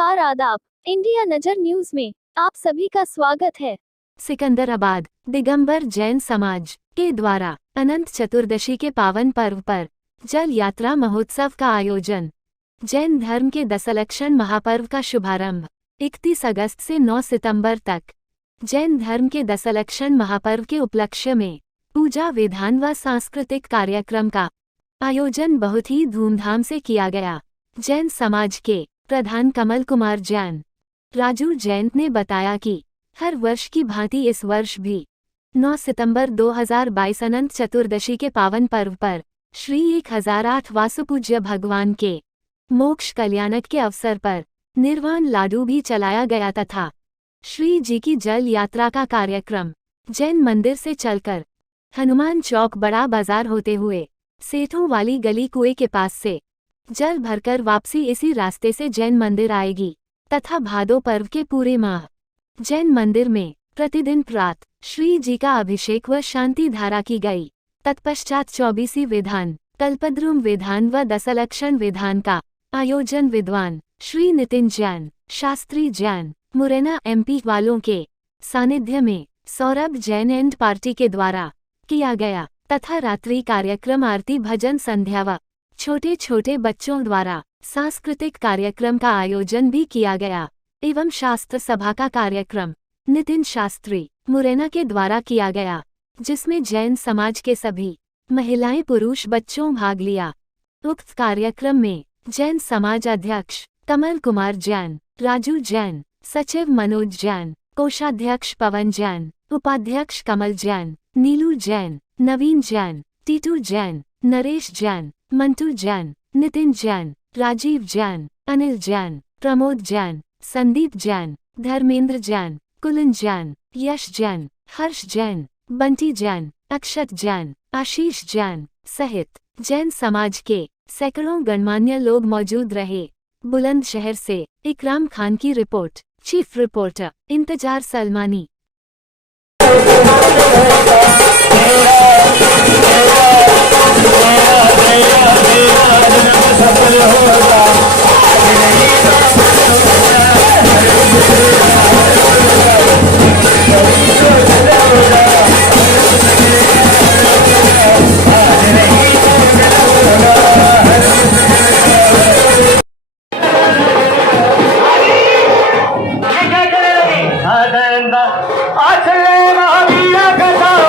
नमस्कार, आदाब। इंडिया नजर न्यूज में आप सभी का स्वागत है। सिकंदराबाद दिगंबर जैन समाज के द्वारा अनंत चतुर्दशी के पावन पर्व पर जल यात्रा महोत्सव का आयोजन। जैन धर्म के दशलक्षण महापर्व का शुभारंभ 31 अगस्त से 9 सितंबर तक। जैन धर्म के दशलक्षण महापर्व के उपलक्ष्य में पूजा विधान व सांस्कृतिक कार्यक्रम का आयोजन बहुत ही धूमधाम से किया गया। जैन समाज के प्रधान कमल कुमार जैन राजू जैन ने बताया कि हर वर्ष की भांति इस वर्ष भी 9 सितंबर 2022 अनंत चतुर्दशी के पावन पर्व पर श्री 1008 वासुपूज्य भगवान के मोक्ष कल्याणक के अवसर पर निर्वाण लाडू भी चलाया गया तथा श्री जी की जल यात्रा का कार्यक्रम जैन मंदिर से चलकर हनुमान चौक बड़ा बाजार होते हुए सेठों वाली गली कुएं के पास से जल भरकर वापसी इसी रास्ते से जैन मंदिर आएगी तथा भादो पर्व के पूरे माह जैन मंदिर में प्रतिदिन प्रात श्री जी का अभिषेक व शांति धारा की गई। तत्पश्चात 24वीं विधान कल्पद्रुम विधान व दशलक्षण विधान का आयोजन विद्वान श्री नितिन जैन शास्त्री जैन मुरैना MP वालों के सानिध्य में सौरभ जैन एंड पार्टी के द्वारा किया गया तथा रात्रि कार्यक्रम आरती भजन संध्या व छोटे छोटे बच्चों द्वारा सांस्कृतिक कार्यक्रम का आयोजन भी किया गया एवं शास्त्र सभा का कार्यक्रम नितिन शास्त्री मुरैना के द्वारा किया गया, जिसमें जैन समाज के सभी महिलाएं पुरुष बच्चों भाग लिया। उक्त कार्यक्रम में जैन समाज अध्यक्ष कमल कुमार जैन, राजू जैन, सचिव मनोज जैन, कोषाध्यक्ष पवन जैन, उपाध्यक्ष कमल जैन, नीलू जैन, नवीन जैन, टीटू जैन, नरेश जैन, मंटू जैन, नितिन जैन, राजीव जैन, अनिल जैन, प्रमोद जैन, संदीप जैन, धर्मेंद्र जैन, कुलन जैन, यश जैन, हर्ष जैन, बंटी जैन, अक्षत जैन, आशीष जैन सहित जैन समाज के सैकड़ों गणमान्य लोग मौजूद रहे। बुलंदशहर से इकराम खान की रिपोर्ट। चीफ रिपोर्टर इंतजार सलमानी। आचले महावीर कथा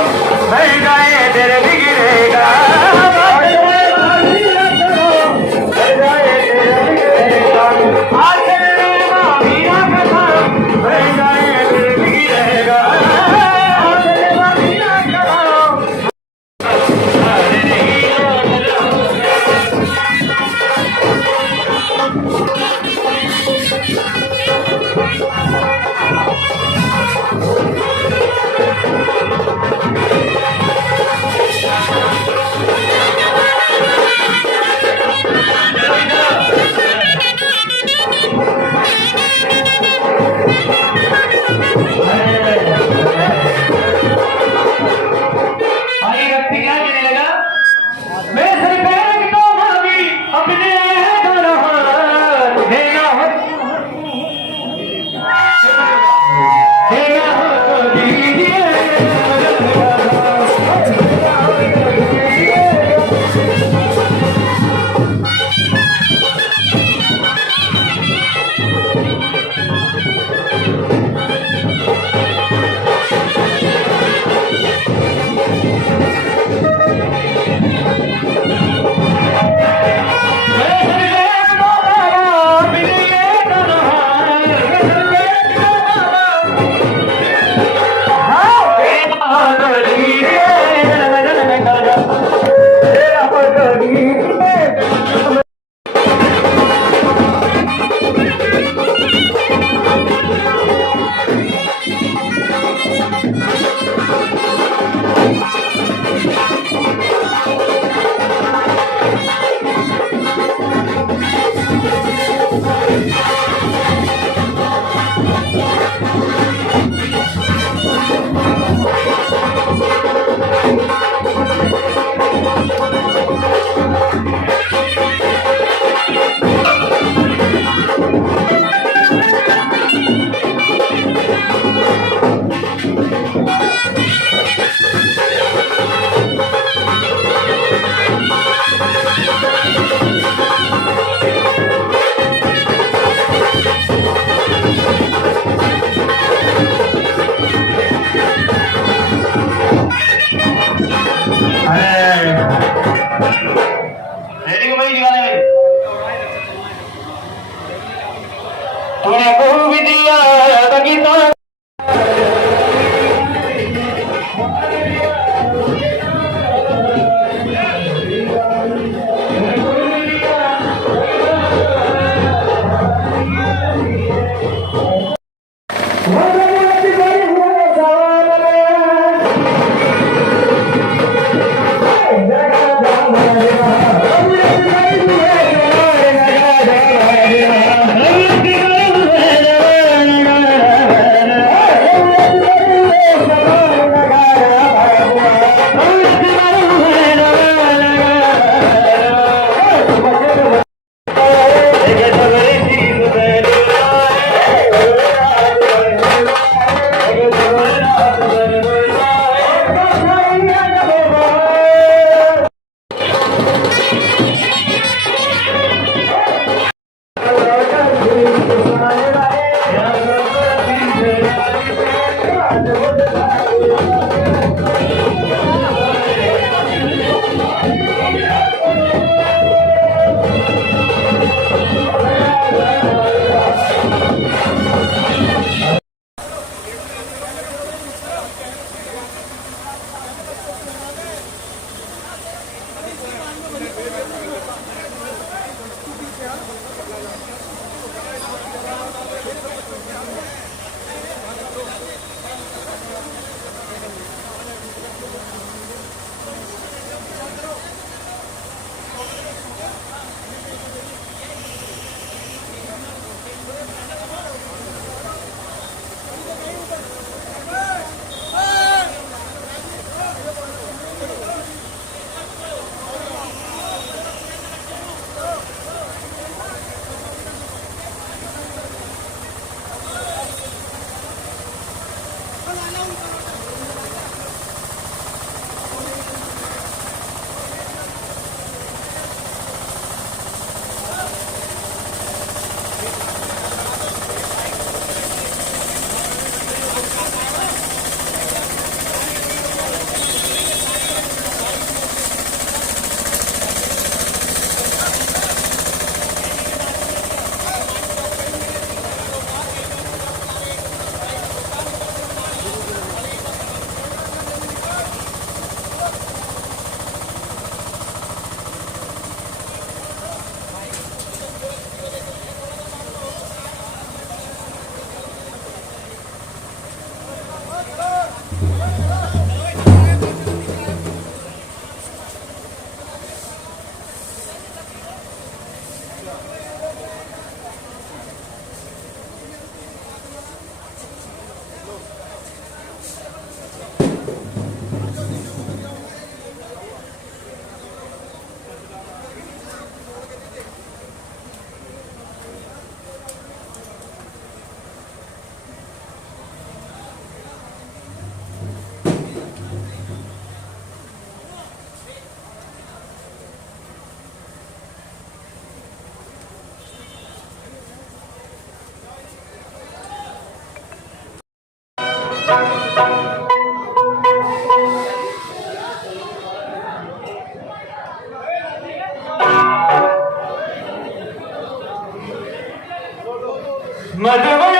मधुबन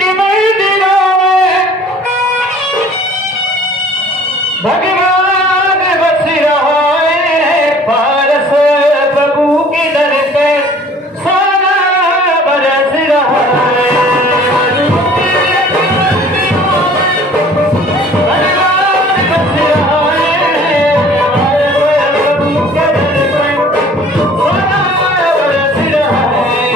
की मंदिरों में भगवान बस रहा है, पारस प्रभु के दर पे सोना बरस रहा है। भगवान बस रहा है, पारस प्रभु के दर पे सोना बरस रहा है।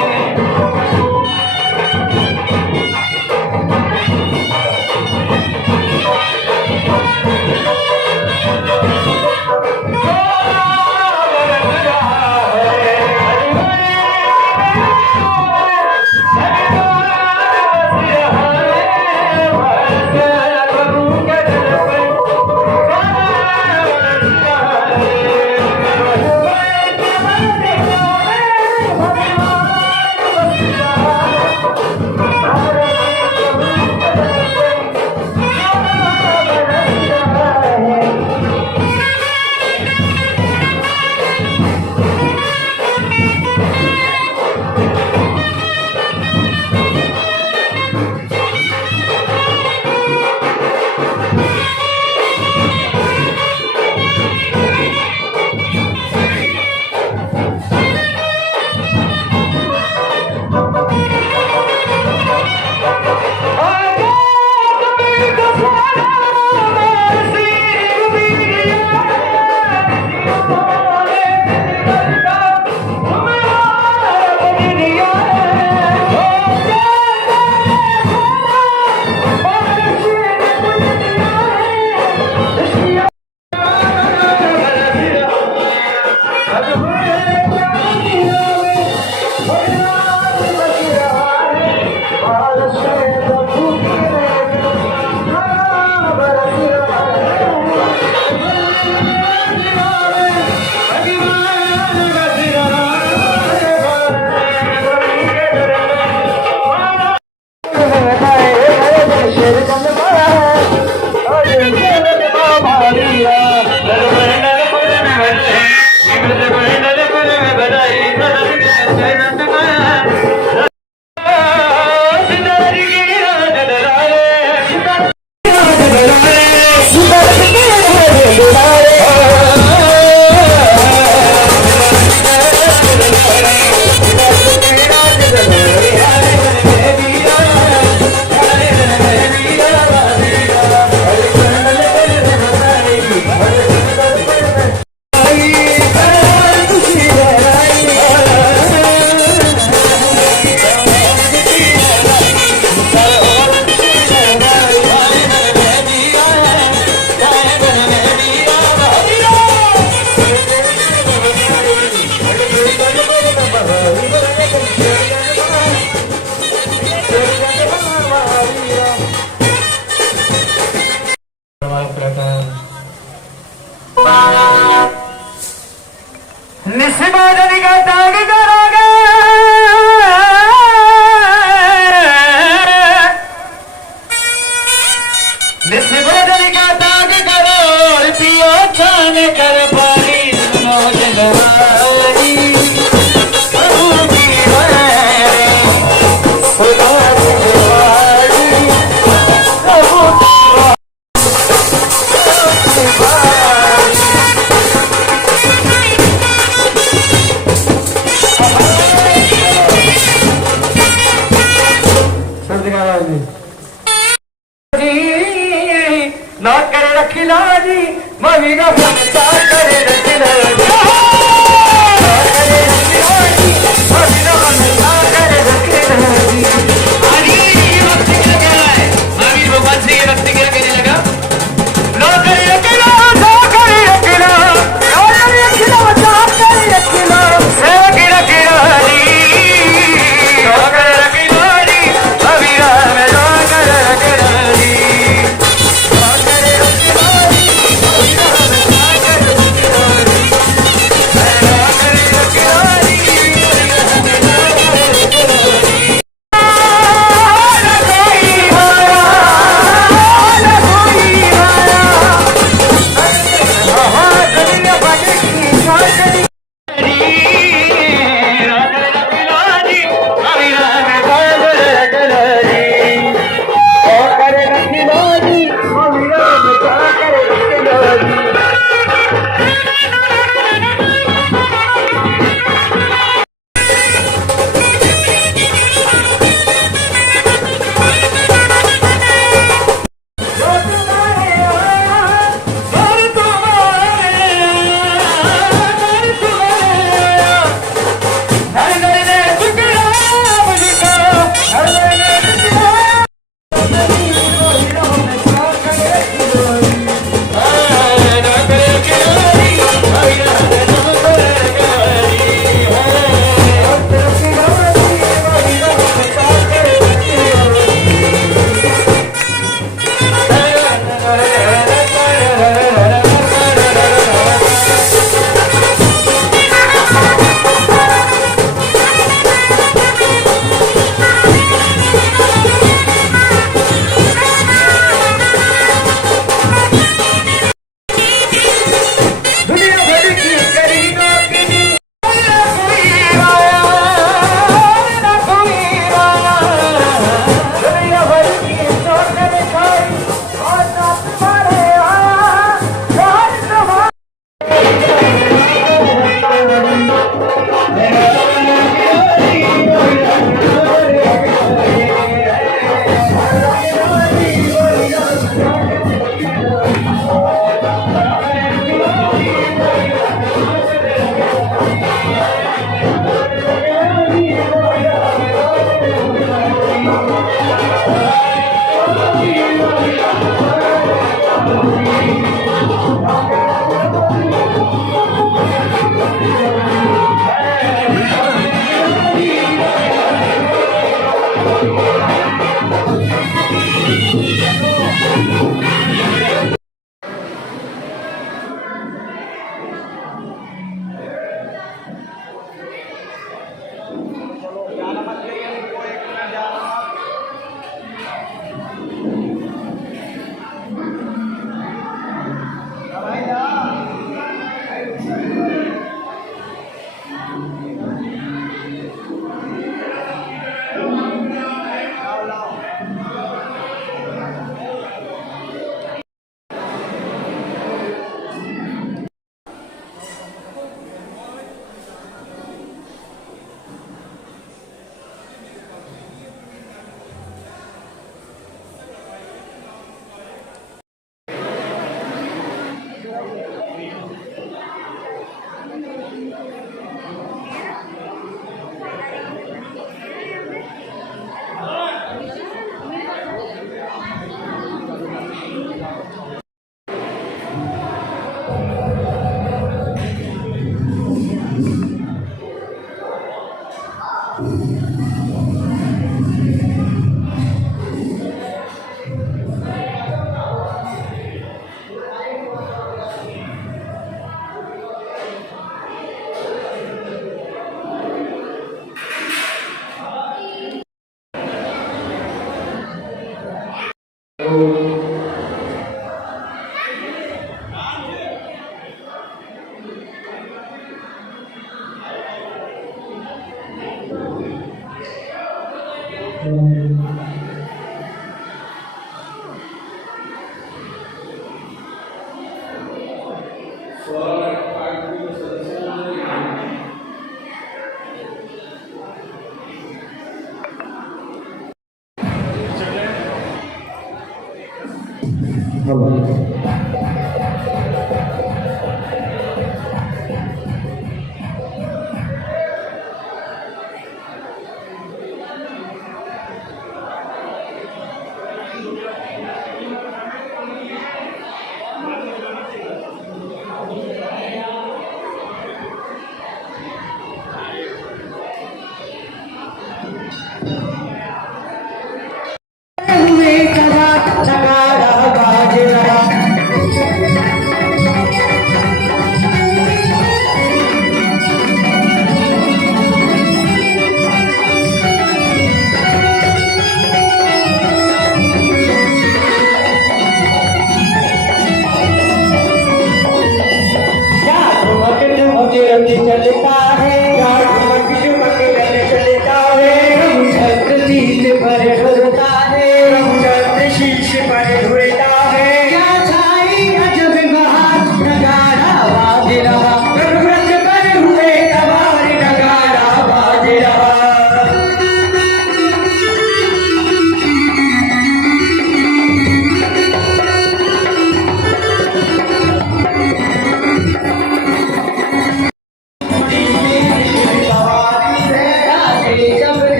निस्बादनी का त्याग करोगे निस्बादनी का त्याग करो और पियो खाने कर पानी सुनो जगराई प्रभु की वारी खुदा की वारी प्रभु की वारी ना करे रखिला जी मम्मी ना भक्ता करे रखिला जी ना करे रखिला जी मम्मी ना भक्ता करे रखिला जी आगे ये वक्त क्या कह रहा है महावीर भगवान से ये वक्त क्या कहने लगा ना करे रखिला ना करे रखिला ना करे रखिला ना करे रखिला सेवा की रखिला जी ना करे रखिला जी मम्मी ना करे रखिला जी ना करे रखिला जी मम्मी ना करे रखिला जी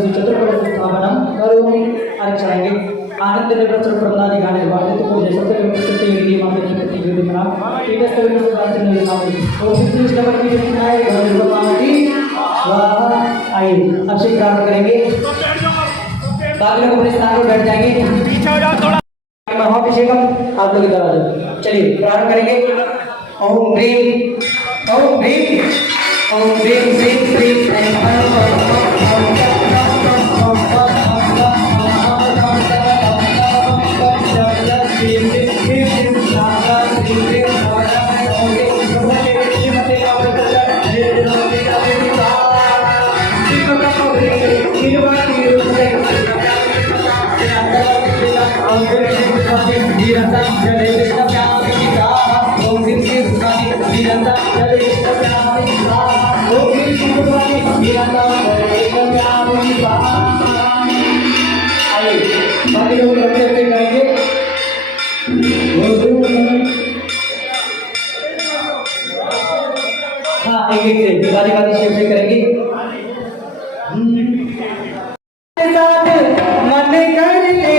चतुर्थ स्थापना करोमि आरक्षाएंगे आनंद निर्वचन प्रदान गाने वाले तो मुझे सबसे प्रति ये मामले की प्रति वीडियो बना ठीक है तो वीडियो से बात करने लगा तो 6 नंबर की रचना है गौरव मावती वाह आइए अब से प्रारंभ करेंगे बाकी लोग अपने स्थान पर बैठ जाएंगे पीछे हो जाओ थोड़ा महाभिषेकम आप लोग इधर आ जाओ चलिए प्रारंभ करेंगे ओम ह्रीम ओम ह्रीम ओम ह्रीम ह्रीम ह्रीम बाकी लोग रखते रखते गाएंगे हाँ एक एक से बारी बारी से करेंगे मन कर ले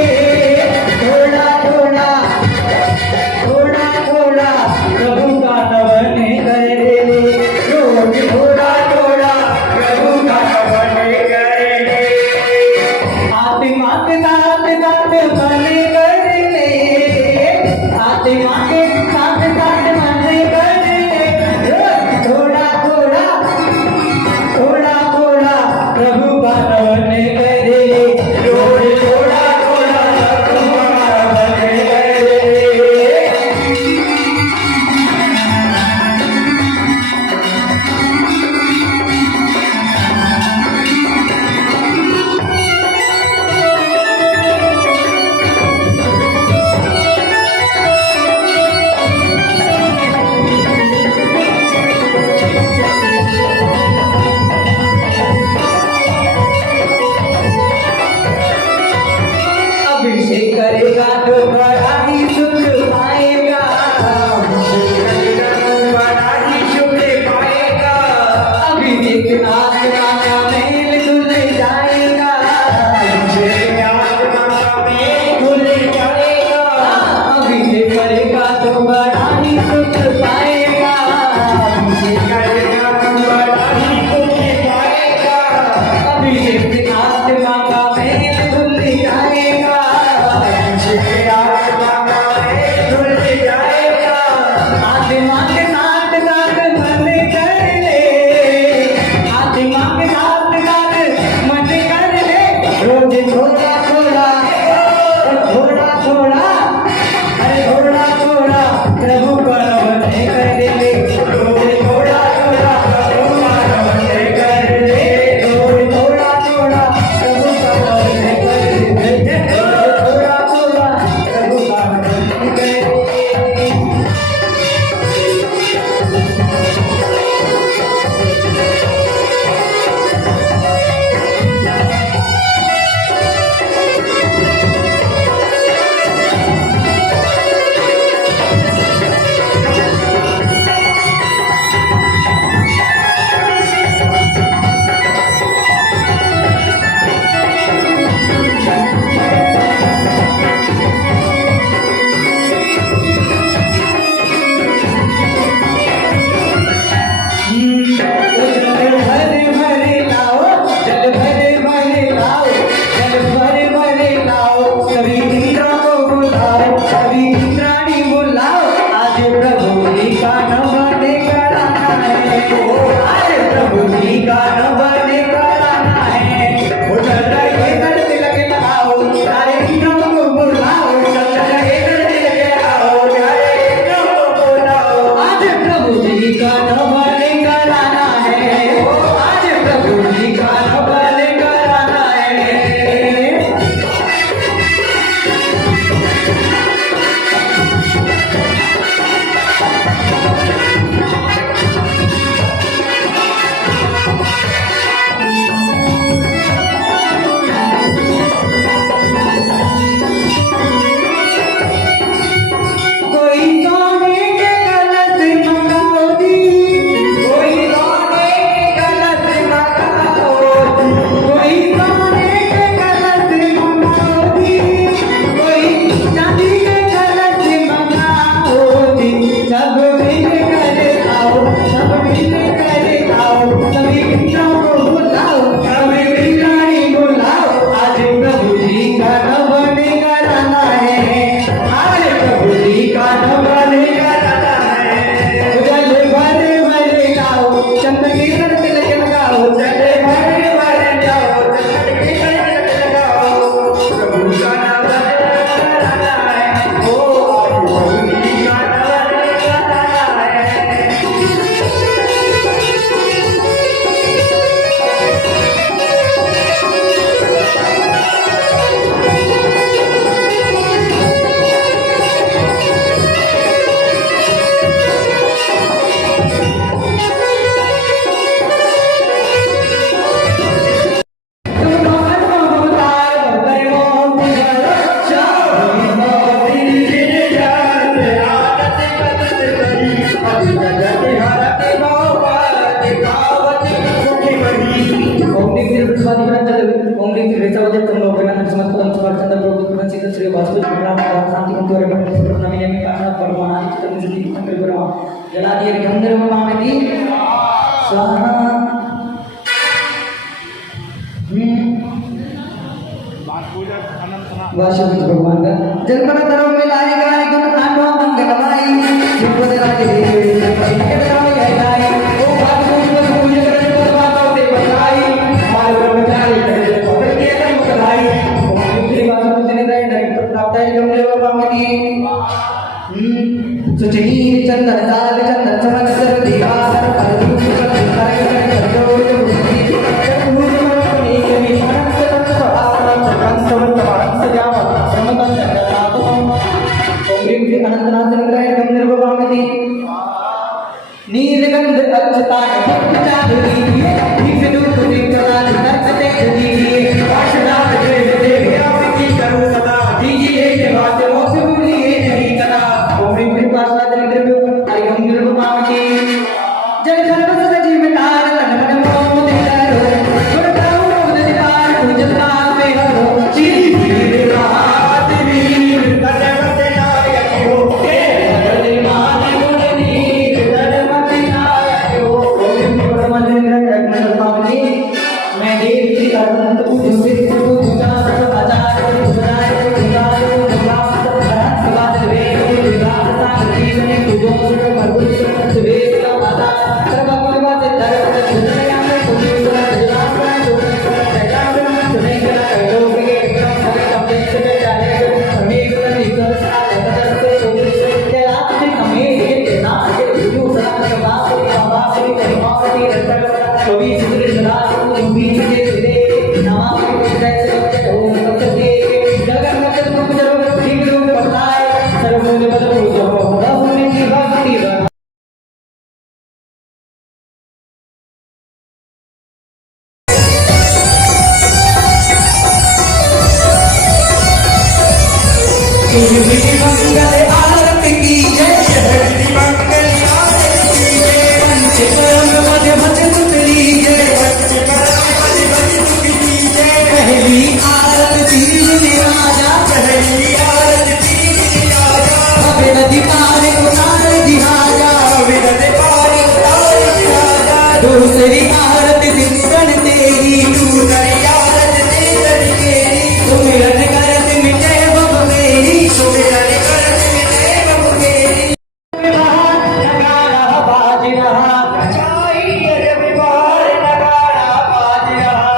थोड़ा थोड़ा थोड़ा थोड़ा प्रभु का नवन कर ले रोज थोड़ा थोड़ा प्रभु का नवन कर ले आत्मा के साथ साथ मन Gereja Tuhan Logan dan Sama Tuhan Tuhan Chandra Prabhu Tuhan Cita Sri Basu Tuhan Santi Untuk Orang Yang Pertama Yang Karena Permohonan kita menjadi Tuhan Berdoa Jala Diri Gambar Memamati Swaha Vasya Puja Bhagwan ka Jalpana Taram Melai Gai Gun Ando Mangalamai Jumpa Dera Devi Kita Taram Yai Gai O Bhagwan Puja Puja Kara Puja Bhagwan Te Bhagwan Malu Brahmachari Kara Puja Kara Bhagwan Om Putri Bhagwan Puja Nidai Dari Prapta Gambar Memamati Suci Chandra Dal Chandra Chaman Sardi Aar Pardu Kara नीलगंध अक्षतान भक्तचारी निकलू तुझे कलाल नरकते जदीए वाशनाथ देव देव की करो सदा दीजिए ये बात मोक्ष भूलिए नहीं कदा ओम ह्रीं क्लीं पार्षद निद्रभ्यो हरिओम निर्भमामि जल खर्व सद जीव तार तन मन मोह दिलारो गुरताऊ उददिपार पूजनपाल में हरो श्री वीर रात वीर कदमते नायक हो के हरि मान गुण नीर धर्मति नायक हो ओम परमंद्र रत्न पावनी मैं देव की अनंत पूज्य से पूजा सर्व आचार्य सुराय सुराय नमः भरत वाद वेद विवाद सागर जीवन कुजो भगवत वेद का माता सर्व कुलवाद धर्म सुनया में कुली सुना जलाम जलाम सुने कला लोग के एकदम हरे कपड़े से जाने हमें कुल निकल साले बदल से सोच से तेरा तुझे हमें ये ना ये जो सदा सदा बाबा श्री करिमावती रत्न कवि सुंदर सदा जो भी तुझे दे नमः जय सत्य ओम सत्य जगन मत रूप जरूर ठीक रूप बताए सर्वमूल बल पूजो बहुने की भक्ति मंगल आरती की जय हरि मंगल आरती की जय पंचकर्म मध्य मध्य तुतली जय पंचकर्म मध्य मध्य तुतली जय पहली आरती राजा पहली आरती राजा अविरति पार उतार जिहाजा अविरति पार उतार जिहाजा दूसरी आरती सिमरन तेरी दूसरी आरती तेरी तेरी सुमिरन करत मिटे बब मेरी सुमिरन करत मिटे बब मेरी नगाड़ा बाज रहा बजाई अरे बिहार नगाड़ा बाज रहा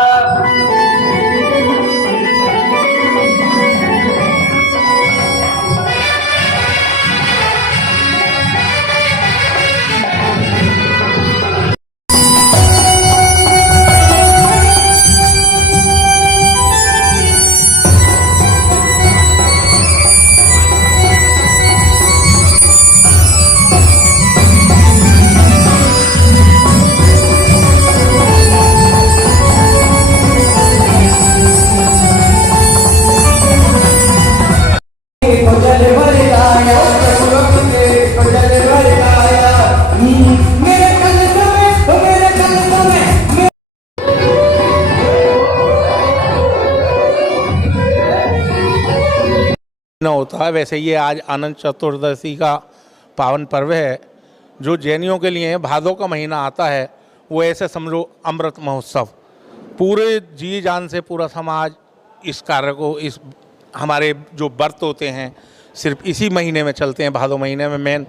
कोजल वरदाया प्रभु के कोजल वरदाया मेरे कल्प में न होता है। वैसे ये आज अनंत चतुर्दशी का पावन पर्व है जो जैनियों के लिए भादों का महीना आता है। वो ऐसे समझो अमृत महोत्सव, पूरे जी जान से पूरा समाज इस कार्य को, इस हमारे जो व्रत होते हैं सिर्फ इसी महीने में चलते हैं, भादों महीने में मेन,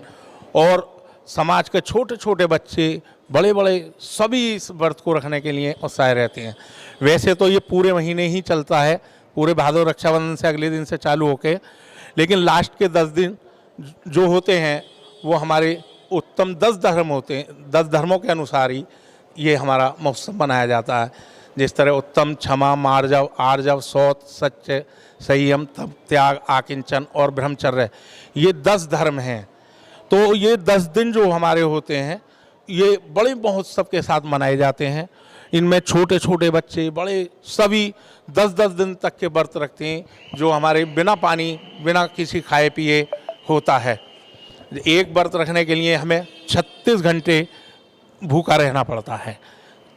और समाज के छोटे छोटे बच्चे बड़े बड़े सभी इस व्रत को रखने के लिए उत्साह रहते हैं। वैसे तो ये पूरे महीने ही चलता है, पूरे भादों रक्षाबंधन से अगले दिन से चालू होके, लेकिन लास्ट के 10 दिन जो होते हैं वो हमारे उत्तम 10 धर्म होते हैं। 10 धर्मों के अनुसार ही ये हमारा महोत्सव मनाया जाता है। जिस तरह उत्तम, क्षमा, मार्जव, आर्जव, सौत, सत्य, संयम, तप, त्याग, आकिंचन और ब्रह्मचर्य, ये 10 धर्म हैं। तो ये 10 दिन जो हमारे होते हैं ये बड़े महोत्सव के साथ मनाए जाते हैं। इनमें छोटे छोटे बच्चे बड़े सभी 10-10 दिन तक के व्रत रखते हैं, जो हमारे बिना पानी बिना किसी खाए पिए होता है। एक व्रत रखने के लिए हमें 36 घंटे भूखा रहना पड़ता है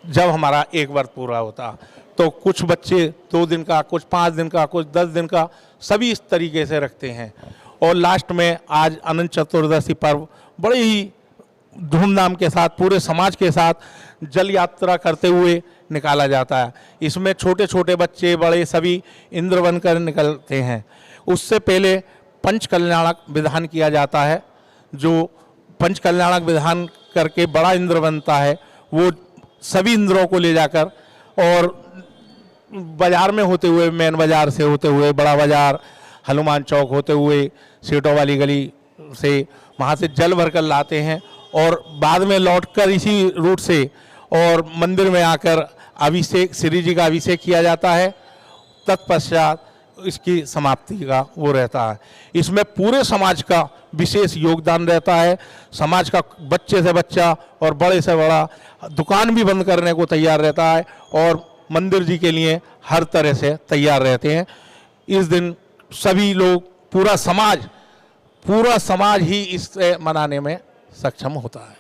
जब हमारा एक व्रत पूरा होता। तो कुछ बच्चे 2 दिन का, कुछ 5 दिन का, कुछ 10 दिन का, सभी इस तरीके से रखते हैं। और लास्ट में आज अनंत चतुर्दशी पर्व बड़े ही धूमधाम के साथ पूरे समाज के साथ जल यात्रा करते हुए निकाला जाता है। इसमें छोटे छोटे बच्चे बड़े सभी इंद्र बनकर निकलते हैं। उससे पहले पंचकल्याणक विधान किया जाता है। जो पंचकल्याणक विधान करके बड़ा इंद्र बनता है, वो सभी इंद्रों को ले जाकर और बाजार में होते हुए, मेन बाजार से होते हुए, बड़ा बाजार, हनुमान चौक होते हुए, सीटों वाली गली से वहाँ से जल भरकर लाते हैं और बाद में लौटकर इसी रूट से और मंदिर में आकर अभिषेक, श्री जी का अभिषेक किया जाता है। तत्पश्चात इसकी समाप्ति का वो रहता है। इसमें पूरे समाज का विशेष योगदान रहता है। समाज का बच्चे से बच्चा और बड़े से बड़ा दुकान भी बंद करने को तैयार रहता है और मंदिर जी के लिए हर तरह से तैयार रहते हैं। इस दिन सभी लोग, पूरा समाज ही इससे मनाने में सक्षम होता है।